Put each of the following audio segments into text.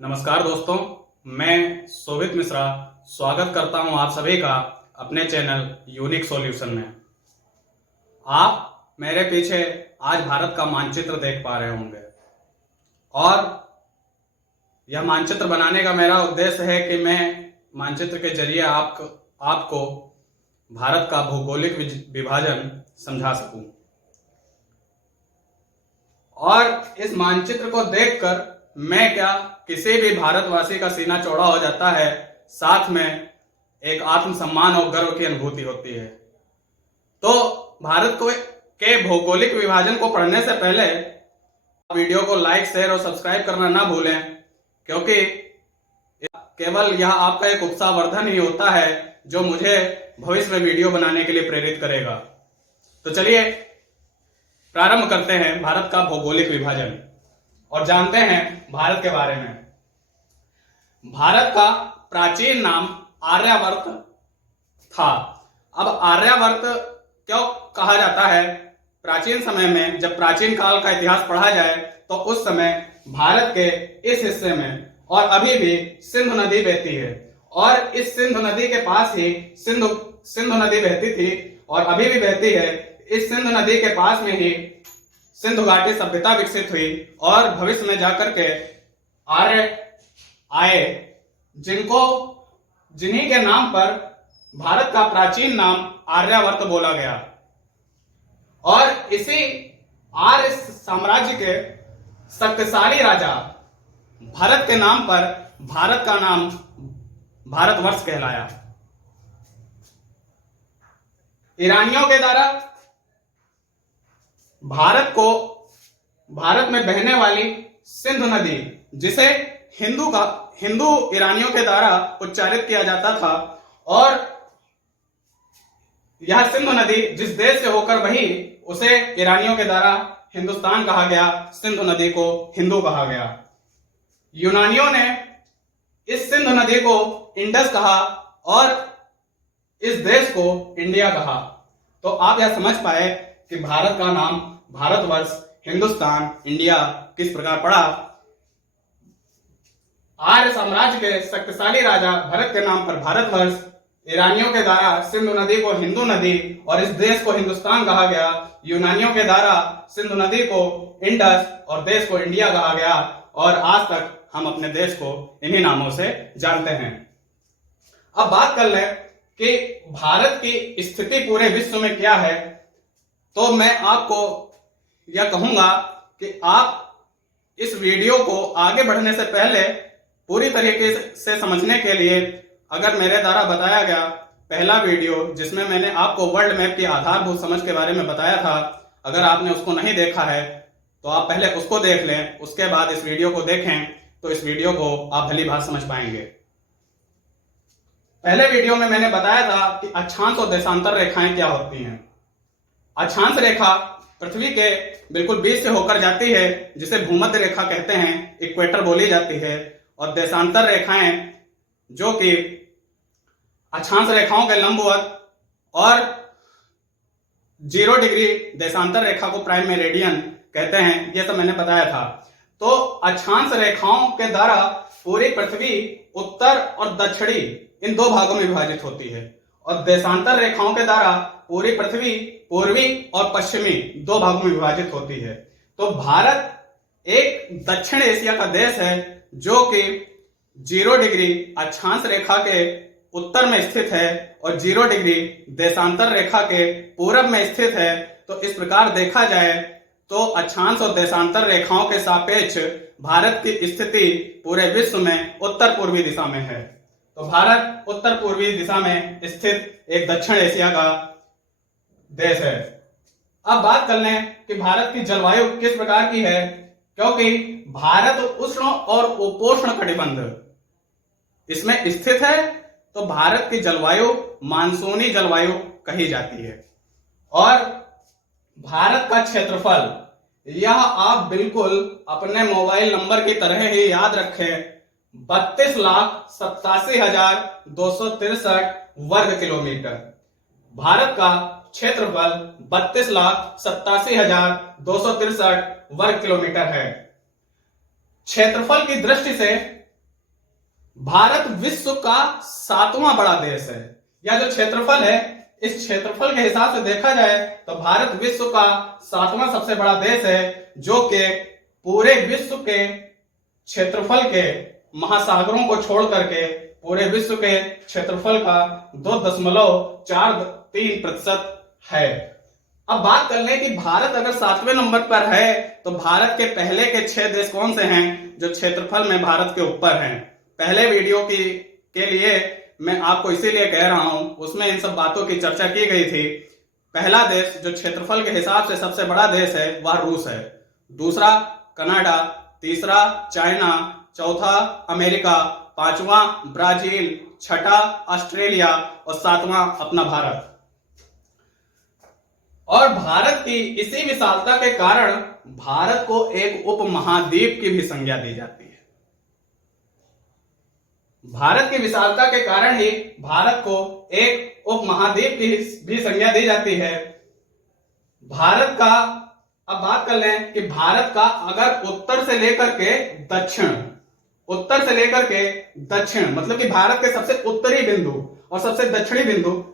नमस्कार दोस्तों, मैं शोभित मिश्रा स्वागत करता हूं आप सभी का अपने चैनल यूनिक सॉल्यूशन में। आप मेरे पीछे आज भारत का मानचित्र देख पा रहे होंगे और यह मानचित्र बनाने का मेरा उद्देश्य है कि मैं मानचित्र के जरिए आपको भारत का भौगोलिक विभाजन समझा सकूं और इस मानचित्र को देखकर मैं क्या किसी भी भारतवासी का सीना चौड़ा हो जाता है, साथ में एक आत्मसम्मान और गर्व की अनुभूति होती है। तो भारत के भौगोलिक विभाजन को पढ़ने से पहले वीडियो को लाइक, शेयर और सब्सक्राइब करना ना भूलें, क्योंकि केवल यह आपका एक उत्साहवर्धन ही होता है जो मुझे भविष्य में वीडियो बनाने के लिए प्रेरित करेगा। तो चलिए प्रारंभ करते हैं भारत का भौगोलिक विभाजन और जानते हैं भारत के बारे में। भारत का प्राचीन नाम आर्यावर्त था। अब आर्यावर्त क्यों कहा जाता है? प्राचीन समय में जब प्राचीन काल का इतिहास पढ़ा जाए तो उस समय भारत के इस हिस्से में और अभी भी सिंधु नदी बहती है और इस सिंधु नदी के पास ही सिंधु नदी बहती थी और अभी भी बहती है। इस सिंधु नदी के पास में ही सिंधु घाटी सभ्यता विकसित हुई और भविष्य में जाकर के आर्य आए, जिन्हीं के नाम पर भारत का प्राचीन नाम आर्यावर्त बोला गया। और इसी आर्य साम्राज्य के शक्तिशाली राजा भरत के नाम पर भारत का नाम भारतवर्ष कहलाया। ईरानियों के द्वारा भारत में बहने वाली सिंधु नदी, जिसे हिंदू ईरानियों के द्वारा उच्चारित किया जाता था, और यह सिंधु नदी जिस देश से होकर बही उसे ईरानियों के द्वारा हिंदुस्तान कहा गया, सिंधु नदी को हिंदू कहा गया। यूनानियों ने इस सिंधु नदी को इंडस कहा और इस देश को इंडिया कहा। तो आप यह समझ पाए कि भारत का नाम भारतवर्ष, हिंदुस्तान, इंडिया किस प्रकार पड़ा। आर्य साम्राज्य के शक्तिशाली राजा भरत के नाम पर भारतवर्ष, ईरानियों के द्वारा सिंधु नदी को हिंदू नदी और इस देश को हिंदुस्तान कहा गया। यूनानियों के द्वारा सिंधु नदी को इंडस और देश को इंडिया कहा गया और आज तक हम अपने देश को इन्हीं नामों से जानते हैं। अब बात कर लें कि भारत की स्थिति पूरे विश्व में क्या है, तो मैं आपको यह कहूंगा कि आप इस वीडियो को आगे बढ़ने से पहले पूरी तरीके से समझने के लिए अगर मेरे द्वारा बताया गया पहला वीडियो, जिसमें मैंने आपको वर्ल्ड मैप की आधारभूत समझ के बारे में बताया था, अगर आपने उसको नहीं देखा है तो आप पहले उसको देख लें, उसके बाद इस वीडियो को देखें, तो इस वीडियो को आप भली भांति समझ पाएंगे। पहले वीडियो में मैंने बताया था कि अक्षांश और देशांतर रेखाएं क्या होती हैं। अक्षांश रेखा पृथ्वी के बिल्कुल बीच से होकर जाती है, जिसे भूमध्य रेखा कहते हैं, इक्वेटर बोली जाती है। और देशांतर रेखाएं जो कि अक्षांश रेखाओं के लंबवत और 0 डिग्री देशांतर रेखा को प्राइम मेरिडियन कहते हैं, यह तो मैंने बताया था। तो अक्षांश रेखाओं के द्वारा पूरी पृथ्वी उत्तर और दक्षिणी इन 2 भागों में विभाजित होती है और देशांतर रेखाओं के द्वारा पूरी पृथ्वी पूर्वी और पश्चिमी 2 भागों में विभाजित होती है। तो भारत एक दक्षिण एशिया का देश है जो कि 0 डिग्री अक्षांश रेखा के उत्तर में स्थित है और 0 डिग्री देशांतर रेखा के पूरब में स्थित है। तो इस प्रकार देखा जाए तो अक्षांश और देशांतर रेखाओं के सापेक्ष भारत की स्थिति पूरे विश्व में उत्तर पूर्वी दिशा में है। तो भारत उत्तर पूर्वी दिशा में स्थित एक दक्षिण एशिया का देश है। अब बात कर लें कि भारत की जलवायु किस प्रकार की है, क्योंकि भारत उष्ण और उपोष्ण कटिबंध इसमें स्थित है, तो भारत की जलवायु मानसूनी जलवायु कही जाती है। और भारत का क्षेत्रफल, यह आप बिल्कुल अपने मोबाइल नंबर की तरह ही याद रखें, 32,87,263 वर्ग किलोमीटर। भारत का क्षेत्रफल 32,87,263 वर्ग किलोमीटर है। क्षेत्रफल की दृष्टि से भारत विश्व का 7वां बड़ा देश है। यह जो क्षेत्रफल है, इस क्षेत्रफल के हिसाब से देखा जाए तो भारत विश्व का 7वां सबसे बड़ा देश है, जो कि पूरे विश्व के क्षेत्रफल के महासागरों को छोड़ करके पूरे विश्व के क्षेत्रफल का 2.43% है। अब बात कर लें कि भारत अगर 7वें नंबर पर है तो भारत के पहले के 6 देश कौन से हैं जो क्षेत्रफल में भारत के ऊपर हैं। पहले वीडियो के लिए मैं आपको इसीलिए कह रहा हूं, उसमें इन सब बातों की चर्चा की गई थी। पहला देश जो क्षेत्रफल के हिसाब से सबसे बड़ा देश है वह रूस है, दूसरा कनाडा, तीसरा चाइना, चौथा अमेरिका, पांचवा ब्राजील, छठा ऑस्ट्रेलिया और सातवां अपना भारत। और भारत की इसी विशालता के कारण भारत को एक उपमहाद्वीप की भी संज्ञा दी जाती है। भारत की विशालता के कारण ही भारत को एक उपमहाद्वीप की भी संज्ञा दी जाती है। भारत का अब बात कर लें कि भारत का अगर उत्तर से लेकर के दक्षिण मतलब कि भारत के सबसे उत्तरी बिंदु और सबसे दक्षिणी बिंदु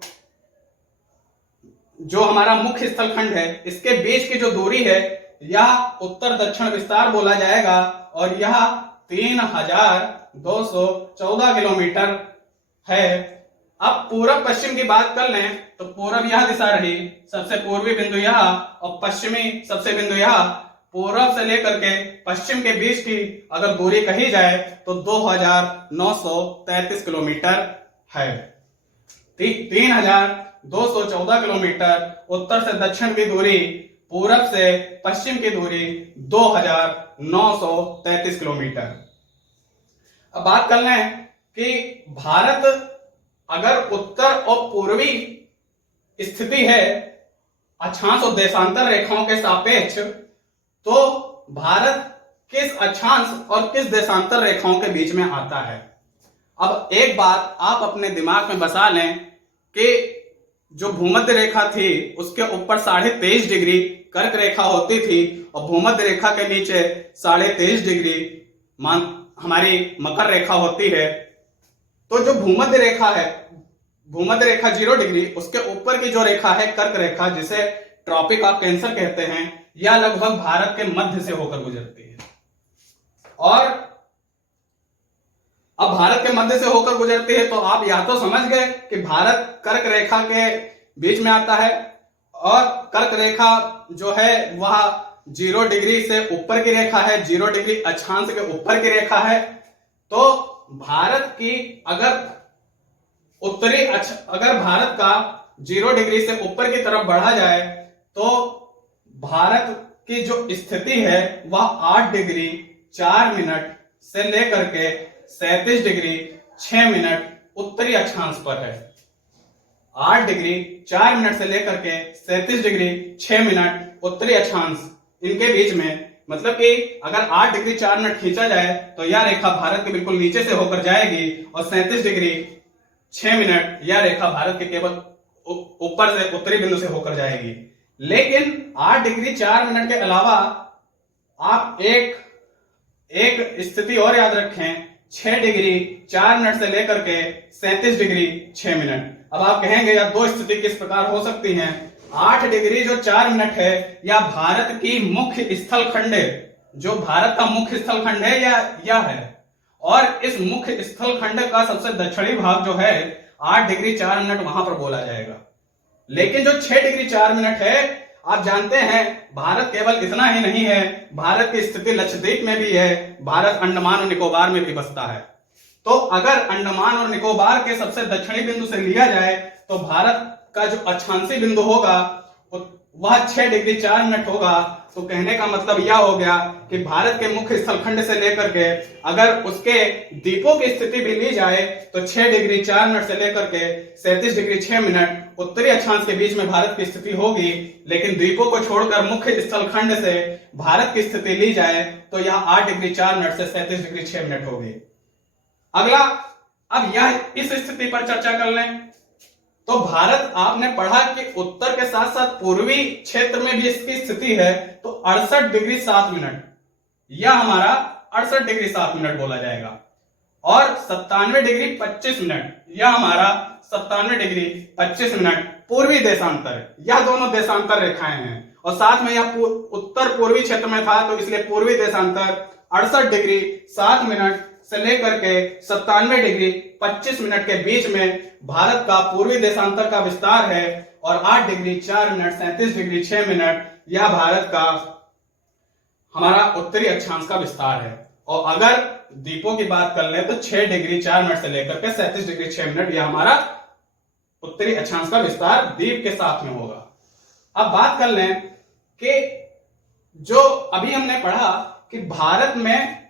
जो हमारा मुख्य स्थलखंड है, इसके बीच की जो दूरी है यह उत्तर दक्षिण विस्तार बोला जाएगा और यह 3214 किलोमीटर है। अब पूरब पश्चिम की बात कर लें तो पूरब यह दिशा रही, सबसे पूर्वी बिंदु यह और पश्चिमी सबसे बिंदु यह। पूरब से लेकर के पश्चिम के बीच की अगर दूरी कही जाए तो 2933 किलोमीटर है। 3214 किलोमीटर उत्तर से दक्षिण की दूरी, पूरब से पश्चिम की दूरी 2933 किलोमीटर। अब बात कर लें कि भारत अगर उत्तर और पूर्वी स्थिति है अक्षांश और देशांतर रेखाओं के सापेक्ष, तो भारत किस अक्षांश और किस देशांतर रेखाओं के बीच में आता है। अब एक बात आप अपने दिमाग में बसा लें कि जो भूमध्य रेखा थी उसके ऊपर 23.5 डिग्री कर्क रेखा होती थी और भूमध्य रेखा के नीचे 23.5 डिग्री हमारी मकर रेखा होती है। तो जो भूमध्य रेखा है, भूमध्य रेखा 0 डिग्री, उसके ऊपर की जो रेखा है कर्क रेखा, जिसे ट्रॉपिक ऑफ कैंसर कहते हैं, यह लगभग भारत के मध्य से होकर गुजरती है। और अब भारत के मध्य से होकर गुजरती है तो आप या तो समझ गए कि भारत कर्क रेखा के बीच में आता है और कर्क रेखा जो है वह 0 डिग्री से ऊपर की रेखा है, 0 डिग्री अक्षांश के ऊपर की रेखा है। तो भारत की अगर भारत का 0 डिग्री से ऊपर की तरफ बढ़ा जाए तो भारत की जो स्थिति है वह 8 डिग्री 4 मिनट से लेकर के 37 डिग्री 6 मिनट उत्तरी अक्षांश पर है। 8 डिग्री 4 मिनट से लेकर के 37 डिग्री 6 मिनट उत्तरी अक्षांश, इनके बीच में, मतलब कि अगर 8 डिग्री 4 मिनट खींचा जाए तो यह रेखा भारत के बिल्कुल नीचे से होकर जाएगी और 37 डिग्री 6 मिनट यह रेखा भारत के केवल ऊपर से उत्तरी बिंदु से होकर जाएगी। लेकिन 8 डिग्री 4 मिनट के अलावा आप एक स्थिति और याद रखें, 6 डिग्री 4 मिनट से लेकर के 37 डिग्री 6 मिनट। अब आप कहेंगे या दो स्थिति किस प्रकार हो सकती हैं। 8 डिग्री जो 4 मिनट है या भारत की मुख्य स्थलखंड, जो भारत का मुख्य स्थलखंड है या है, और इस मुख्य स्थलखंड का सबसे दक्षिणी भाग जो है 8 डिग्री 4 मिनट वहां पर बोला जाएगा। लेकिन जो 6 डिग्री 4 मिनट है, आप जानते हैं भारत केवल इतना ही नहीं है, भारत की स्थिति लक्षद्वीप में भी है, भारत अंडमान और निकोबार में भी बसता है। तो अगर अंडमान और निकोबार के सबसे दक्षिणी बिंदु से लिया जाए तो भारत का जो अक्षांशी बिंदु होगा वह 6 डिग्री 4 मिनट होगा। तो कहने का मतलब यह हो गया कि भारत के मुख्य स्थलखंड से लेकर के अगर उसके द्वीपों की स्थिति भी ली जाए तो 6 डिग्री 4 मिनट से लेकर के 37 डिग्री 6 मिनट उत्तरी अक्षांश के बीच में भारत की स्थिति होगी। लेकिन द्वीपों को छोड़कर मुख्य स्थलखंड से भारत की स्थिति ली जाए तो यह 8 डिग्री 4 मिनट से 37 डिग्री 6 मिनट होगी। अगला, अब यह इस स्थिति पर चर्चा कर लें तो भारत, आपने पढ़ा कि उत्तर के साथ साथ पूर्वी क्षेत्र में भी इसकी स्थिति है, तो 68 डिग्री 7 मिनट, यह हमारा 68 डिग्री 7 मिनट बोला जाएगा। और 97 डिग्री 25 मिनट, यह हमारा 97 डिग्री 25 मिनट पूर्वी देशांतर है। यह दोनों देशांतर रेखाएं हैं और साथ में यह उत्तर पूर्वी क्षेत्र में था, तो इसलिए पूर्वी देशांतर 68 डिग्री 7 मिनट से लेकर के 97 डिग्री 25 मिनट के बीच में भारत का पूर्वी देशांतर का विस्तार है और 8 डिग्री 4 मिनट 37 डिग्री 6 मिनट यह भारत का हमारा उत्तरी अक्षांश का विस्तार है। और अगर द्वीपों की बात कर ले तो 6 डिग्री 4 मिनट से लेकर के 37 डिग्री 6 मिनट यह हमारा उत्तरी अक्षांश का विस्तार द्वीप के साथ में होगा। अब बात कर लें कि जो अभी हमने पढ़ा कि भारत में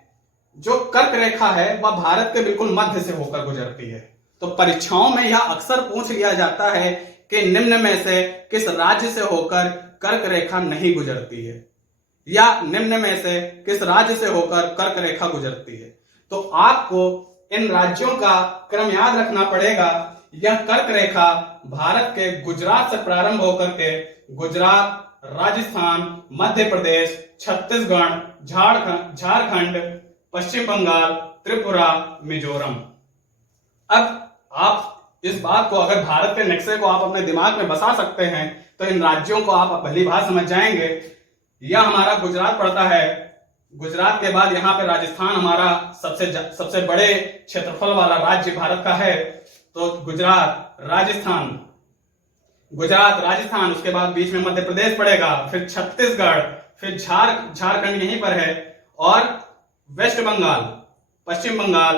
जो कर्क रेखा है वह भारत के बिल्कुल मध्य से होकर गुजरती है, तो परीक्षाओं में यह अक्सर पूछ लिया जाता है कि निम्न में से किस राज्य से होकर कर्क रेखा नहीं गुजरती है, या निम्न में से किस राज्य से होकर कर्क रेखा गुजरती है। तो आपको इन राज्यों का क्रम याद रखना पड़ेगा। यह कर्क रेखा भारत के गुजरात से प्रारंभ होकर के गुजरात, राजस्थान, मध्य प्रदेश, छत्तीसगढ़, झारखंड, पश्चिम बंगाल, त्रिपुरा, मिजोरम। अब आप इस बात को, अगर भारत के नक्शे को आप अपने दिमाग में बसा सकते हैं तो इन राज्यों को आप भली भांति समझ जाएंगे। यह हमारा गुजरात पड़ता है, गुजरात के बाद यहाँ पे राजस्थान हमारा सबसे बड़े क्षेत्रफल वाला राज्य भारत का है, तो गुजरात, राजस्थान, उसके बाद बीच में मध्य प्रदेश पड़ेगा, फिर छत्तीसगढ़, फिर झारखंड यहीं पर है, और वेस्ट बंगाल, पश्चिम बंगाल,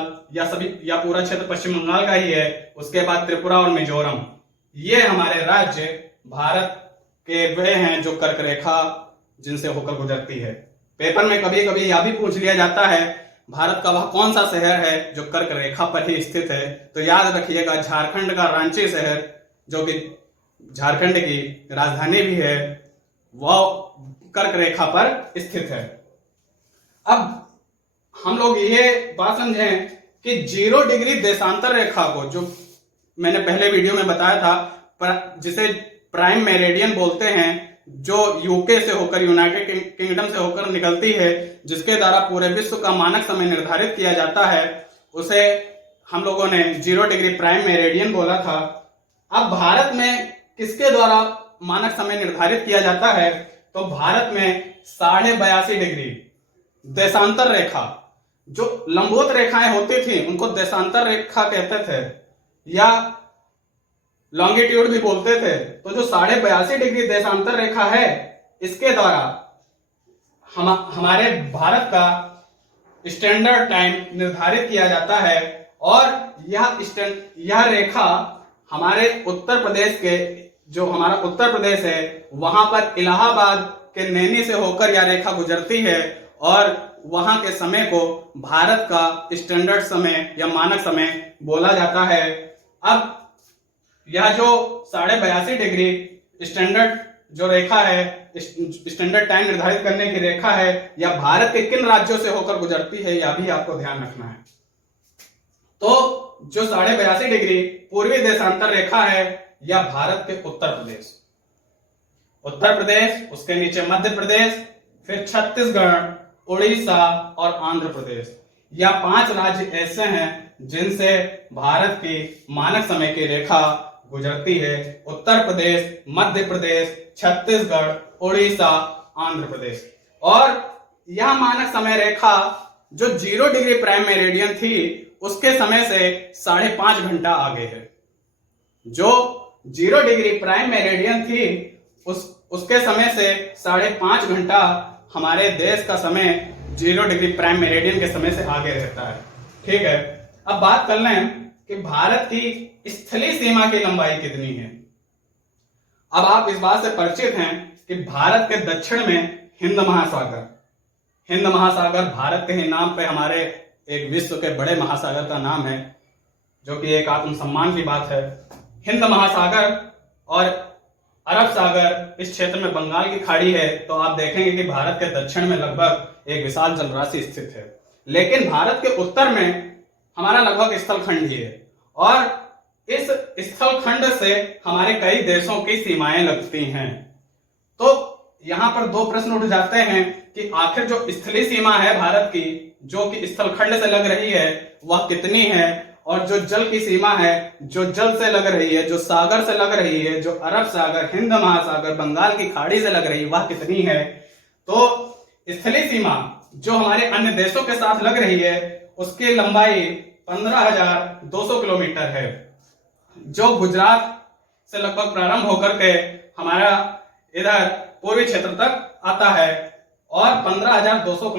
या पूरा क्षेत्र पश्चिम बंगाल का ही है, उसके बाद त्रिपुरा और मिजोरम। ये हमारे राज्य भारत के वे हैं जो कर्क रेखा जिनसे होकर गुजरती है। पेपर में कभी कभी यह भी पूछ लिया जाता है भारत का वह कौन सा शहर है जो कर्क रेखा पर ही स्थित है, तो याद रखिएगा झारखंड का रांची शहर, जो कि झारखंड की राजधानी भी है, वह कर्क रेखा पर स्थित है। अब हम लोग ये बात समझें कि 0 डिग्री देशांतर रेखा को, जो मैंने पहले वीडियो में बताया था, जिसे प्राइम मेरिडियन बोलते हैं, जो यूके से होकर, यूनाइटेड किंगडम से होकर निकलती है, जिसके द्वारा पूरे विश्व का मानक समय निर्धारित किया जाता है, उसे हम लोगों ने 0 डिग्री प्राइम मेरिडियन बोला था। अब भारत में किसके द्वारा मानक समय निर्धारित किया जाता है, तो भारत में 82.5 डिग्री देशांतर रेखा, जो लंबवत रेखाएं होती थी उनको देशांतर रेखा कहते थे या लॉन्गिट्यूड भी बोलते थे। तो जो 82.5 डिग्री देशांतर रेखा है, इसके द्वारा हमारे भारत का स्टैंडर्ड टाइम निर्धारित किया जाता है, और यह रेखा हमारे उत्तर प्रदेश के, जो हमारा उत्तर प्रदेश है, वहां पर इलाहाबाद के नैनी से होकर यह रेखा गुजरती है, और वहां के समय को भारत का स्टैंडर्ड समय या मानक समय बोला जाता है। अब यह जो 82.5 डिग्री स्टैंडर्ड जो रेखा है, स्टैंडर्ड टाइम निर्धारित करने की रेखा है, यह भारत के किन राज्यों से होकर गुजरती है, यह भी आपको ध्यान रखना है। तो जो 82.5 डिग्री पूर्वी देशांतर रेखा है, यह भारत के उत्तर प्रदेश, उसके नीचे मध्य प्रदेश, फिर छत्तीसगढ़, उड़ीसा और आंध्र प्रदेश, यह 5 राज्य ऐसे हैं जिनसे भारत की मानक समय की रेखा गुजरती है। उत्तर प्रदेश, मध्य प्रदेश, छत्तीसगढ़, उड़ीसा, आंध्र प्रदेश। और यह मानक समय रेखा जो 0 डिग्री प्राइम मेरिडियन थी, उसके समय से 5.5 घंटा आगे है। जो 0 डिग्री प्राइम मेरिडियन थी, उसके समय से 5.5 घंटा हमारे देश का समय 0 डिग्री प्राइम मेरिडियन के समय से आगे रहता है। ठीक है, अब बात कर लें कि भारत की स्थलीय सीमा की लंबाई कितनी है। अब आप इस बात से परिचित हैं कि भारत के दक्षिण में हिंद महासागर भारत के ही नाम पे हमारे एक विश्व के बड़े महासागर का नाम है, जो कि एक आत्मसम्मान की बात है। हिंद महासागर और अरब सागर, इस क्षेत्र में बंगाल की खाड़ी है, तो आप देखेंगे कि भारत के दक्षिण में लगभग एक विशाल जलराशि स्थित है। लेकिन भारत के उत्तर में हमारा लगभग स्थलखंड ही है, और इस स्थलखंड से हमारे कई देशों की सीमाएं लगती हैं। तो यहां पर 2 प्रश्न उठ जाते हैं कि आखिर जो स्थलीय सीमा है भारत की, जो कि स्थलखंड से लग रही है वह कितनी है, और जो जल की सीमा है, जो जल से लग रही है, जो सागर से लग रही है, जो अरब सागर, हिंद महासागर, बंगाल की खाड़ी से लग रही है, वह कितनी है। तो स्थलीय सीमा जो हमारे अन्य देशों के साथ लग रही है उसकी लंबाई 15,200 किलोमीटर है, जो गुजरात से लगभग प्रारंभ होकर के हमारा इधर पूर्वी क्षेत्र तक आता है, और 15,200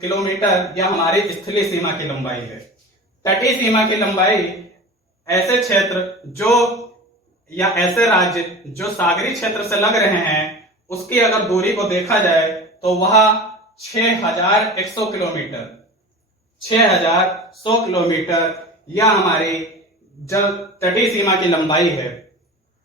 किलोमीटर यह हमारी स्थलीय सीमा की लंबाई है। तटीय सीमा की लंबाई ऐसे क्षेत्र जो या ऐसे राज्य जो सागरी क्षेत्र से लग रहे हैं उसकी अगर दूरी को देखा जाए तो वह 6,100 किलोमीटर, 6,100 किलोमीटर यह हमारी जल तटीय सीमा की लंबाई है।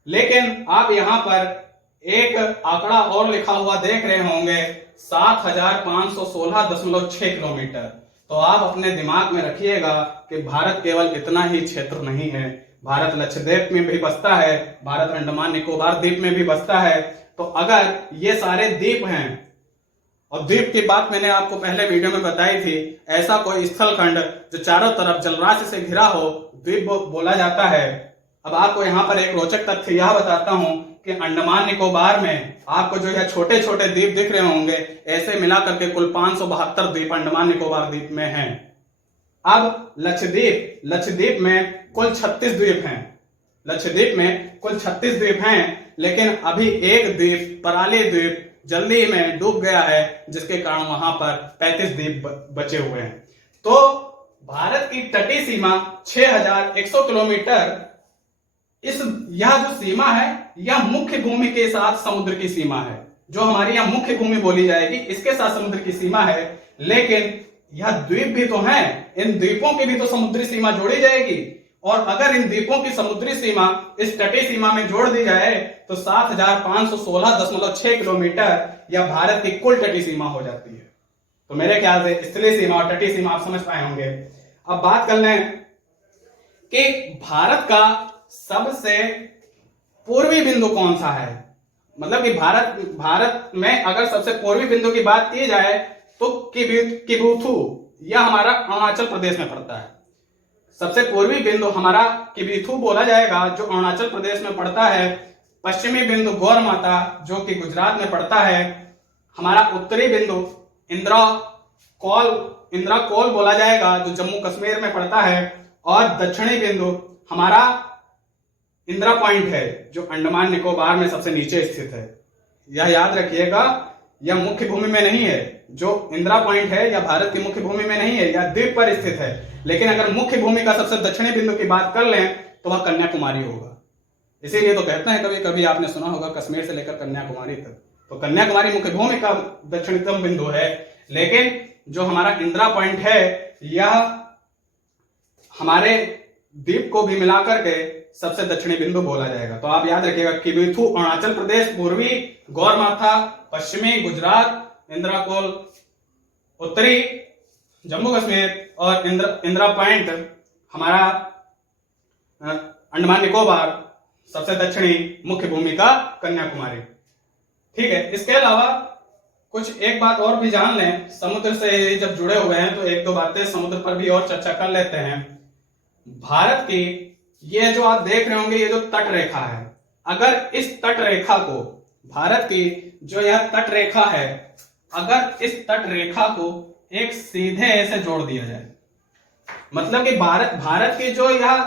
लेकिन आप यहां पर एक आंकड़ा और लिखा हुआ देख रहे होंगे 7,516.6 किलोमीटर। तो आप अपने दिमाग में रखिएगा कि भारत केवल इतना ही क्षेत्र नहीं है, भारत लक्षद्वीप में भी बसता है, भारत अंडमान निकोबार द्वीप में भी बसता है। तो अगर ये सारे द्वीप हैं, और द्वीप की बात मैंने आपको पहले वीडियो में बताई थी, ऐसा कोई स्थलखंड जो चारों तरफ जलराशि से घिरा हो द्वीप बोला जाता है। अब आपको यहाँ पर एक रोचक तथ्य यह बताता हूं कि अंडमान निकोबार में आपको जो है छोटे छोटे द्वीप दिख रहे होंगे, ऐसे मिलाकर के कुल 572 द्वीप अंडमान निकोबार द्वीप में हैं। अब लक्षद्वीप में कुल 36 द्वीप हैं, लक्षद्वीप में कुल 36 द्वीप हैं, लेकिन अभी एक द्वीप पराली द्वीप जल्दी में डूब गया है, जिसके कारण वहां पर 35 द्वीप बचे हुए हैं। तो भारत की तटीय सीमा 6,100 किलोमीटर, यह जो सीमा है यह मुख्य भूमि के साथ समुद्र की सीमा है, जो हमारी यह मुख्य भूमि बोली जाएगी इसके साथ समुद्र की सीमा है। लेकिन यह द्वीप भी तो है, इन द्वीपों की भी तो समुद्री सीमा जोड़ी जाएगी, और अगर इन द्वीपों की समुद्री सीमा इस तटीय सीमा में जोड़ दी जाए तो 7,516.6 किलोमीटर यह भारत की कुल तटीय सीमा हो जाती है। तो मेरे ख्याल से स्थलीय सीमा और तटीय सीमा आप समझ पाए होंगे। अब बात कर लें कि भारत का सबसे पूर्वी बिंदु कौन सा है, मतलब कि भारत में अगर सबसे पूर्वी बिंदु की बात की जाए तो किबुथु, यह हमारा अरुणाचल प्रदेश में पड़ता है। सबसे पूर्वी बिंदु हमारा किबुथु बोला जाएगा, जो अरुणाचल प्रदेश में पड़ता है। पश्चिमी बिंदु गौर माता, जो कि गुजरात में पड़ता है। हमारा उत्तरी बिंदु इंदिरा कौल बोला जाएगा, जो जम्मू कश्मीर में पड़ता है। और दक्षिणी बिंदु हमारा इंदिरा पॉइंट है, जो अंडमान निकोबार में सबसे नीचे स्थित है। यह याद रखिएगा, यह मुख्य भूमि में नहीं है, जो इंदिरा पॉइंट है यह भारत की मुख्य भूमि में नहीं है, यह द्वीप पर स्थित है। लेकिन अगर मुख्य भूमि का सबसे दक्षिणी बिंदु की बात कर लें तो वह कन्याकुमारी होगा। इसीलिए तो कहते हैं, कभी कभी आपने सुना होगा कश्मीर से लेकर कन्याकुमारी तक, तो कन्याकुमारी मुख्य भूमि का दक्षिणतम बिंदु है। लेकिन जो हमारा इंदिरा पॉइंट है यह हमारे द्वीप को भी मिलाकर के सबसे दक्षिणी बिंदु बोला जाएगा। तो आप याद रखिएगा, किबुथु अरुणाचल प्रदेश पूर्वी, गौरमाथा पश्चिमी गुजरात, इंदिरा कौल उत्तरी जम्मू कश्मीर, और इंदिरा पॉइंट हमारा अंडमान निकोबार सबसे दक्षिणी मुख्य भूमि का कन्याकुमारी। ठीक है, इसके अलावा कुछ एक बात और भी जान लें, समुद्र से जब जुड़े हुए हैं तो एक दो बातें समुद्र पर भी और चर्चा कर लेते हैं। भारत की ये जो आप देख रहे होंगे, ये जो तट रेखा है, अगर इस तट रेखा को, भारत की जो यह तट रेखा है, अगर इस तट रेखा को एक सीधे ऐसे जोड़ दिया जाए, मतलब कि भारत की जो यह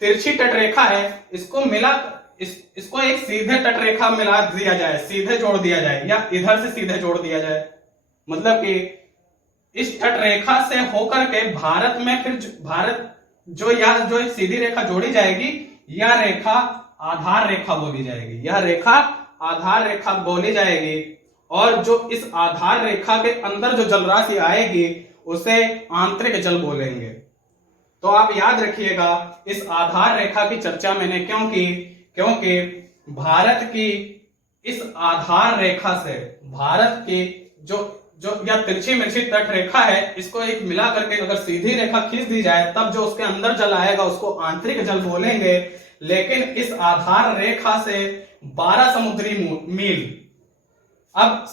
तिरछी तट रेखा है इसको इसको एक सीधे तट रेखा मिला दिया जाए, सीधे जोड़ दिया जाए, या इधर से सीधे जोड़ दिया जाए, मतलब कि इस तट रेखा से होकर के भारत में फिर भारत जो सीधी रेखा जोड़ी जाएगी, यह रेखा आधार रेखा बोली जाएगी, यह रेखा आधार रेखा बोली जाएगी। और जो इस आधार रेखा के अंदर जो जलराशि आएगी उसे आंतरिक जल बोलेंगे। तो आप याद रखिएगा, इस आधार रेखा की चर्चा मैंने क्यों की, क्योंकि भारत की इस आधार रेखा से भारत की जो यह तिरछी मिर्ची तट रेखा है, इसको एक मिला करके अगर सीधी रेखा खींच दी जाए, तब जो उसके अंदर जल आएगा उसको आंतरिक जल बोलेंगे। लेकिन इस आधार रेखा से 12 समुद्री मील अब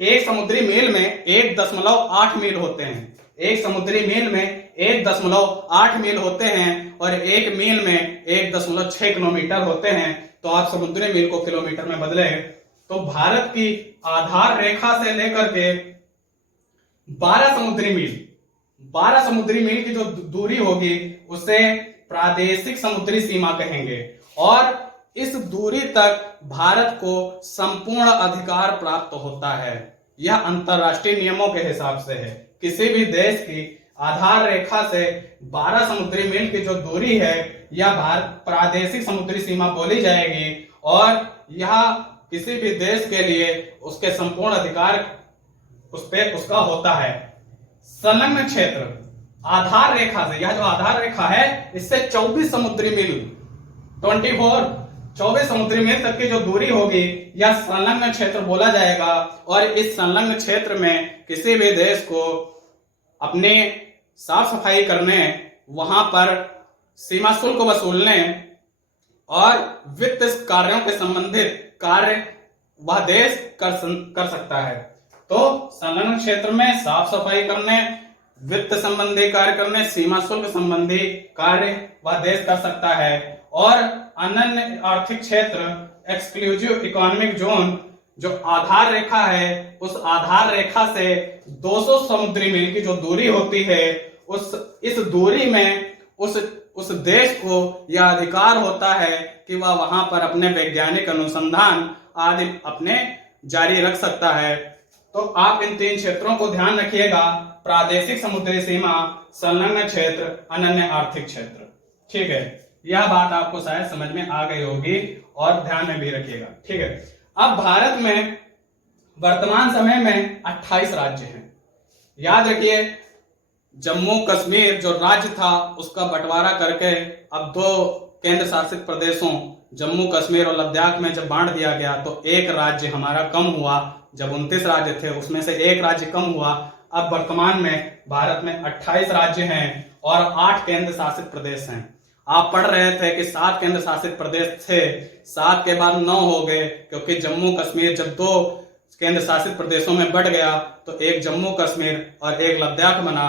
एक समुद्री मील में 1.8 मील होते हैं। एक समुद्री मील में 1.8 मील होते हैं और एक मील में 1.6 किलोमीटर होते हैं। तो आप समुद्री मील को किलोमीटर में बदले तो भारत की आधार रेखा से लेकर के 12 समुद्री मील की जो दूरी होगी उसे प्रादेशिक समुद्री सीमा कहेंगे। और इस दूरी तक भारत को संपूर्ण अधिकार प्राप्त होता है। यह अंतरराष्ट्रीय नियमों के हिसाब से है। किसी भी देश की आधार रेखा से 12 समुद्री मील की जो दूरी है यह भारत प्रादेशिक समुद्री सीमा बोली जाएगी। और यह किसी भी देश के लिए उसके संपूर्ण अधिकार उस पे उसका होता है। संलग्न क्षेत्र आधार रेखा से, यह जो आधार रेखा है इससे 24 समुद्री मील 24 समुद्री मील तक की जो दूरी होगी यह संलग्न क्षेत्र बोला जाएगा। और इस संलग्न क्षेत्र में किसी भी देश को अपने साफ सफाई करने, वहां पर सीमा शुल्क वसूलने और वित्त कार्यों के संबंधित कार्य वह देश कर सकता है। तो संलग्न क्षेत्र में साफ सफाई करने, वित्त संबंधी कार्य करने, सीमा शुल्क संबंधी कार्य वह देश कर सकता है। और अनन्य आर्थिक क्षेत्र एक्सक्लूसिव इकोनॉमिक जोन जो आधार रेखा है, उस आधार रेखा से 200 समुद्री मील की जो दूरी होती है, इस दूरी में उस देश को यह अधिकार होता है कि वह वहां पर अपने वैज्ञानिक अनुसंधान आदि अपने जारी रख सकता है। तो आप इन 3 क्षेत्रों को ध्यान रखिएगा, प्रादेशिक समुद्री सीमा, संलग्न क्षेत्र, अनन्य आर्थिक क्षेत्र। ठीक है, यह बात आपको शायद समझ में आ गई होगी और ध्यान में भी रखिएगा। ठीक है, अब भारत में वर्तमान समय में 28 राज्य हैं। याद रखिए, जम्मू कश्मीर जो राज्य था उसका बंटवारा करके अब 2 केंद्र शासित प्रदेशों जम्मू कश्मीर और लद्दाख में जब बांट दिया गया तो एक राज्य हमारा कम हुआ। जब 29 राज्य थे उसमें से एक राज्य कम हुआ। अब वर्तमान में भारत में 28 राज्य हैं और 8 केंद्र शासित प्रदेश हैं। आप पढ़ रहे थे कि 7 केंद्र शासित प्रदेश थे, 7 के बाद 9 हो गए, क्योंकि जम्मू कश्मीर जब 2 केंद्र शासित प्रदेशों में बढ़ गया तो एक जम्मू कश्मीर और एक लद्दाख बना,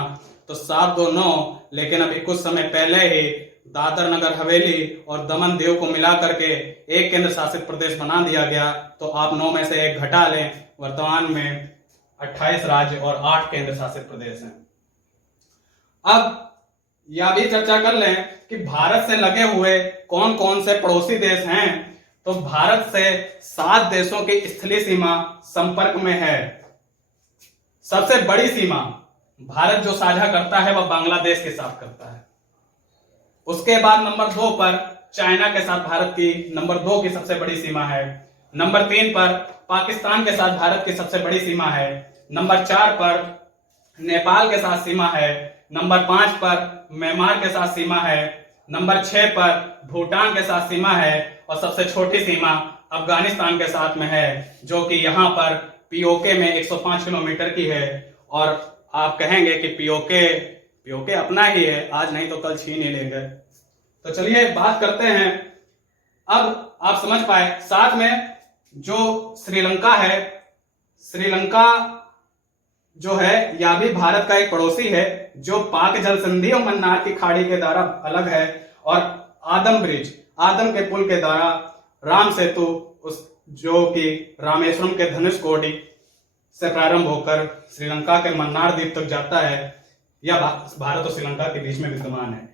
तो 7 2 9। लेकिन अभी कुछ समय पहले ही दादर नगर हवेली और दमन दीव को मिला करके एक केंद्र शासित प्रदेश बना दिया गया। तो आप 9 में से 1 घटा लें, वर्तमान में 28 राज्य और 8 केंद्र शासित प्रदेश हैं। अब यह भी चर्चा कर लें कि भारत से लगे हुए कौन कौन से पड़ोसी देश हैं। तो भारत से 7 देशों की स्थलीय सीमा संपर्क में है। सबसे बड़ी सीमा भारत जो साझा करता है वह बांग्लादेश के साथ करता है। उसके बाद नंबर 2 पर चाइना के साथ भारत की नंबर 2 की सबसे बड़ी सीमा है। नंबर 3 पर पाकिस्तान के साथ भारत की सबसे बड़ी सीमा है। नंबर 4 पर नेपाल के साथ सीमा है। नंबर 5 पर म्यांमार के साथ सीमा है। नंबर 6 पर भूटान के साथ सीमा है और सबसे छोटी सीमा अफगानिस्तान के साथ में है, जो कि यहाँ पर पीओके में 105 किलोमीटर की है। और आप कहेंगे कि पीओके अपना ही है, आज नहीं तो कल छीन ही लेंगे। तो चलिए बात करते हैं। अब आप समझ पाए, साथ में जो श्रीलंका है, श्रीलंका जो है यह भी भारत का एक पड़ोसी है, जो पाक जल संधि और मन्नार की खाड़ी के द्वारा अलग है। और आदम के पुल के द्वारा राम सेतु, उस जो कि रामेश्वरम के धनुषकोडी से प्रारंभ होकर श्रीलंका के मन्नार द्वीप तक जाता है, यह भारत और श्रीलंका के बीच में विद्यमान है।